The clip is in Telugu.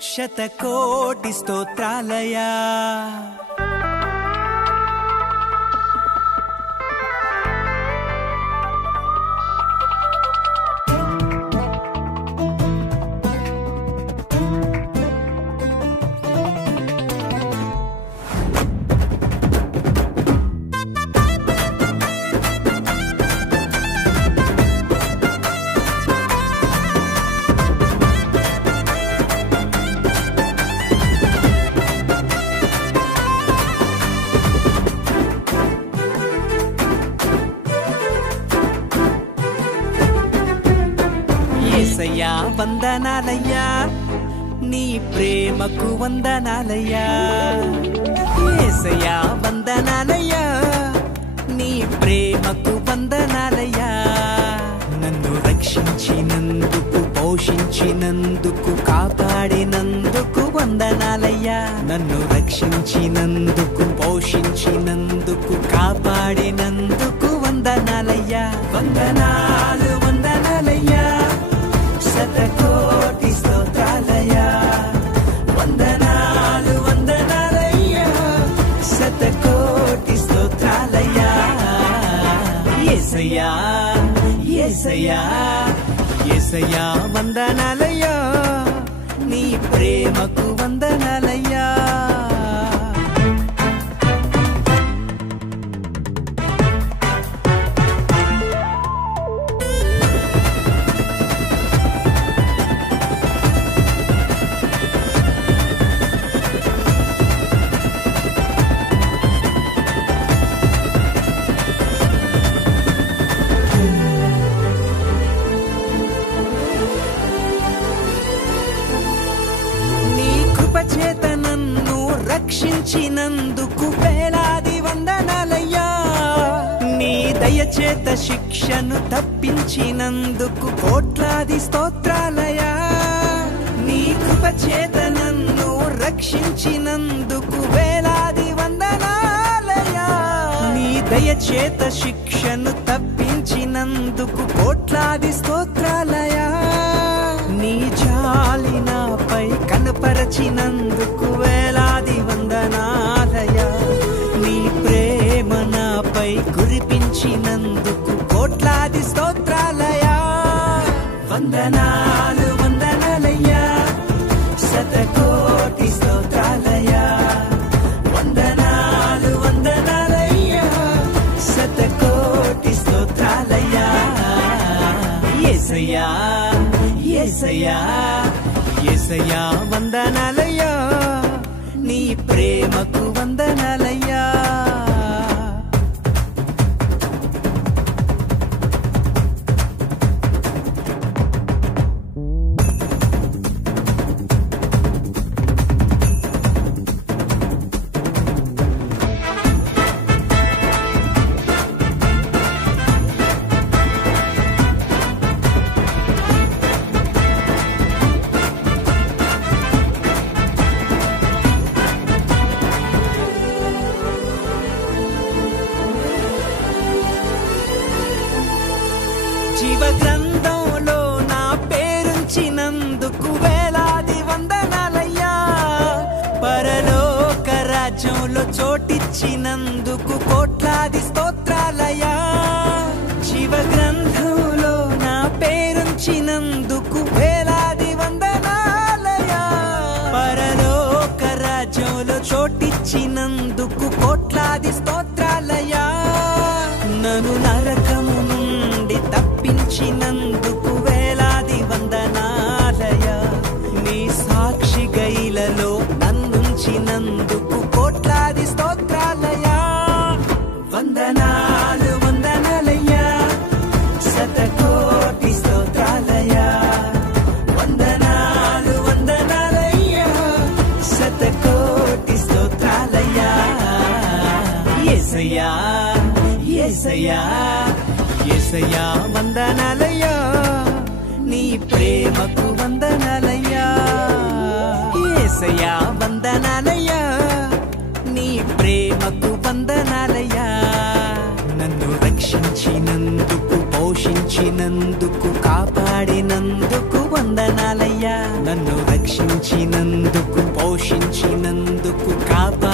శతకోటి స్తోత్రాలయా యేసయ్యా వందనాలయ్యా నీ ప్రేమకు వందనాలయ్యా యేసయ్యా వందనాలయ్యా నీ ప్రేమకు వందనాలయ్యా నన్ను రక్షించినందుకు పోషించినందుకు కాపాడినందుకు వందనాలయ్యా నన్ను రక్షించినందుకు పోషించినందుకు కాపాడినందుకు వందనాలయ్యా వందనాలు వందనాలయ్యా శతకోటి స్తోత్రాలయా వందనాలు వందనాలయ్యా శతకోటి స్తోత్రాలయా యేసయ్యా యేసయ్యా యేసయ్యా వందనాలయ్యా నీ ప్రేమకు వందనాలయ్యా చేత నన్ను రక్షించినందుకు వేలాది వందనాలయ్యా నీ దయచేత శిక్షను తప్పించినందుకు కోట్లాది స్తోత్రాలయ్యా నీ కృప చేత నన్ను రక్షించినందుకు వేలాది వందనాలయ్యా నీ దయచేత శిక్షను తప్పించినందుకు కోట్లాది స్తోత్రాలయ్యా నీ జాలి నాపై కనపరచినందుకు వేలాది వందనాలయా నీ ప్రేమ నాపై కురిపించినందుకు కోట్లాది స్తోత్రాలయా వందనాలు వందనాలయ్యా శతకోటి స్తోత్రాలయా వందనాలు వందనాలయ్యా శతకోటి స్తోత్రాలయా యేసయ్యా యేసయ్యా యేసయ్యా వందనాలయ్యా నీ ప్రేమకు వందనాలయ్యా జీవ గ్రంథంలో నా పేరుంచినందుకు వేలాది వందనాలయ్యా పరలోక రాజ్యంలో చోటిచ్చినందుకు కోట్లాది స్తోత్రాలయ్యా జీవ గ్రంథంలో నా పేరుంచినందుకు వేలాది వందనాలయ్యా పరలోక రాజ్యంలో చోటిచ్చినందుకు కోట్లాది స్తోత్రాలయ్యా నన్ను నరకము నుండి తప్పించినందుకు వేలాది వందనాలయా నీ సాక్షి గైలలో నన్నుంచినందుకు కోట్లాది స్తోత్రాలయా వందనాలు వందనాలయ్యా శతకోటి స్తోత్రాలయా వందనాలు వందనాలయ్యా శతకోటి స్తోత్రాలయా యేసయ్యా యేసయ్యా యేసయ్యా వందనాలయ్యా నీ ప్రేమకు వందనాలయ్యా యేసయ్యా వందనాలయ్యా నీ ప్రేమకు వందనాలయ్యా నన్ను రక్షించినందుకు పోషించినందుకు కాపాడినందుకు వందనాలయ్యా నన్ను రక్షించినందుకు పోషించినందుకు కాపాడినందుకు